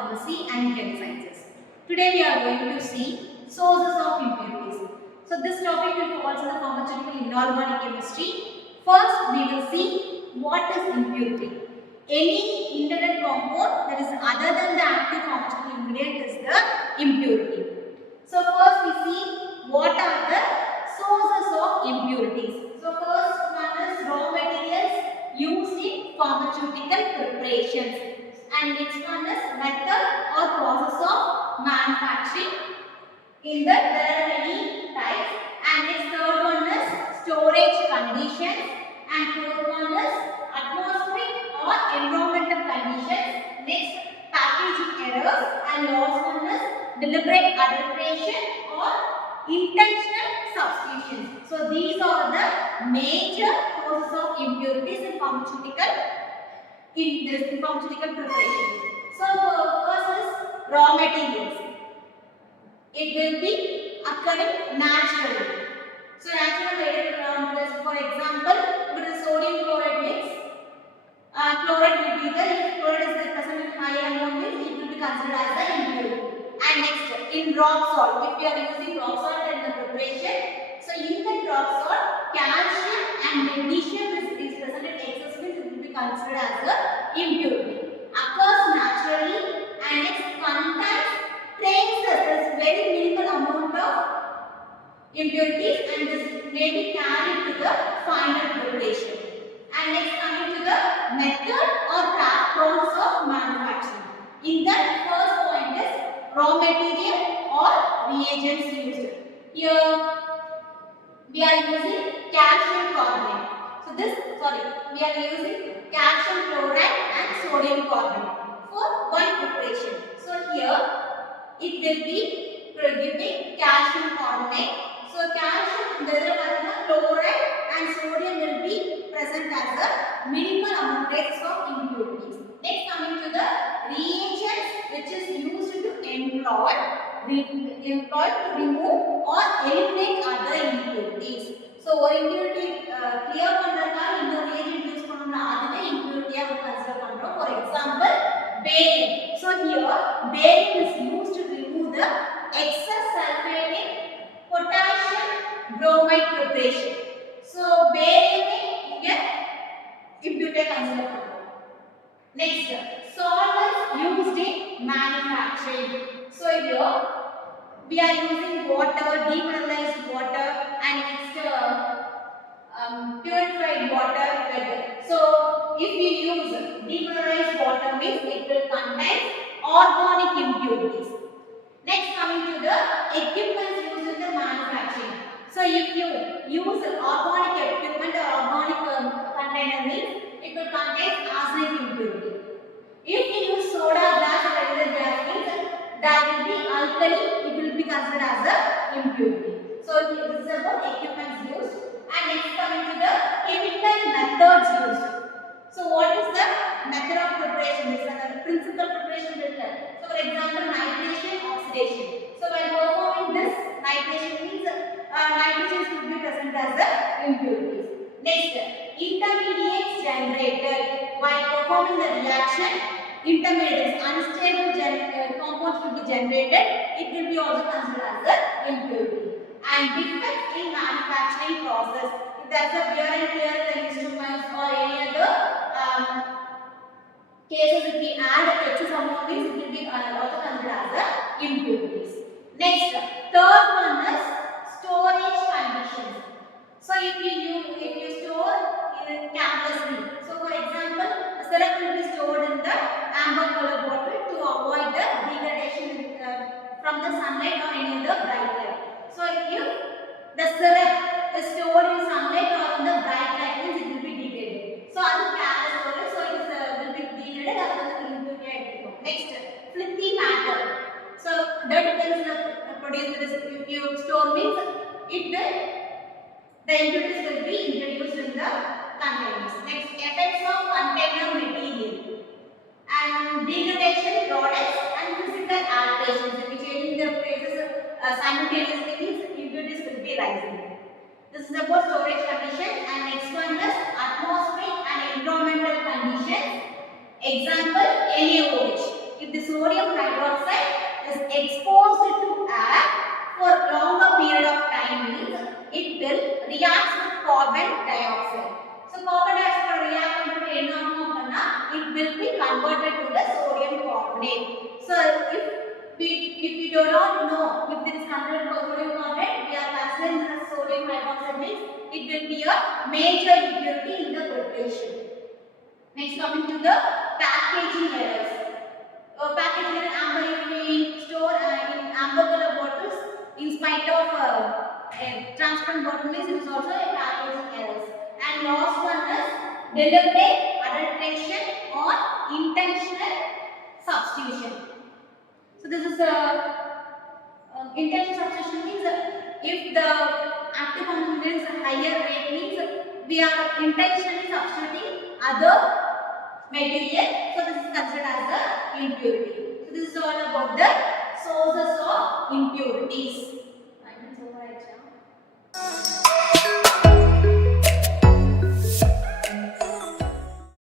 pharmacy and health sciences. Today we are going to see sources of impurities. So this topic will fall under the pharmaceutical inorganic chemistry. First we will see what is impurity. Any internal compound that is other than the active pharmaceutical ingredient is the impurity. So first we see what are the sources of impurities. So first one is raw materials used in pharmaceutical preparations, and next one is method or process of manufacturing. In that there are many types, and next third one is storage conditions, and fourth one is atmospheric or environmental conditions. Next, packaging errors, and last one is deliberate adulteration or intentional substitutions. So these are the major sources of impurities in pharmaceutical preparations. So first is raw materials. It will be occurring naturally. So naturally, for example, if it is sodium chloride mix, chloride will be there. If chloride is present in high amount, it will be considered as the impurity. And next, in rock salt, if we are using rock salt in the preparation, so in the rock salt, calcium and magnesium is present in excess, it will be considered as the impurity. Occurs naturally, and next contains traces, there's very minimal amount of impurities, and this may be carried to the final preparation. And next, coming to the method or process of manufacturing. In that, first point is raw material or reagents used. Here we are using calcium carbonate. So we are using calcium chloride and sodium carbonate for one preparation. So here it will be giving calcium carbonate. So calcium, chloride and sodium will be present as a minimal amount of impurities. Next, coming to the reagents, which is used to employ to remove or eliminate other impurities. So one impurity clear பண்றதுக்காக இந்த reagent use பண்ணோம்னா அதுவே impurity ஆ consider பண்றோம். For example, barium. So here barium is used to remove the excess sulfate in potassium bromide preparation. So barium இங்க impurity consider பண்றோம். Next, solvents used in manufacturing. So here we are using water, demineralized water, and next purified water. So if we use demineralized water, means it will contain organic impurities. Next, coming to the equipment used in the manufacturing. So if you use organic equipment or organic container, means it will contain arsenic impurity. If you use soda, glass or regular gas, means that will be alkali, it will be considered as a impurity. So this is about equipment used. And next, coming to the chemical methods used. So what is the method of preparation? This is the principal preparation method. So for example, nitration, oxidation. So when performing this, nitration means nitrogen should be present as the impurities. Next, intermediates generated. While performing the reaction, intermediates, unstable compounds will be generated. It will be also considered as the impurity. And defects in manufacturing process. If there is a wear and tear in the instruments or any other cases, if we add excess amount, it will be also considered as the impurities. Next, third one is storage conditions. So if you store in carelessly, so for example, the syrup will be stored in the amber color bottle to avoid the degradation from the sunlight or any other bright light. So if the syrup is stored in sunlight or in the bright light, means it will be degraded. So அது careless storage, so it will be degraded as the impurity. Next, flinty matter. So dirty things produced if you store, means the impurities will be introduced in the containers. Next, effects of container material and degradation products and physical alterations. If we changing the phases simultaneously, means impurities will be rising. This is about storage condition. And next one is atmospheric and environmental conditions. Example, NaOH. If the sodium carbon dioxide. So carbon dioxide react with it will be converted to the sodium carbonate. So if we do not know if this is converted to sodium carbonate, we are considering the sodium hydroxide means it will be a major impurity in the preparation. Next, coming to the packaging errors. Packaging error, amber is being stored in amber color bottles in spite of a transparent bottle means it is also a packaging errors. And last one is deliberate adulteration or intentional substitution. So this is a intentional substitution means if the active formula is a higher rate means we are intentionally substituting other material. So this is considered as the impurity. So this is all about the sources of impurities.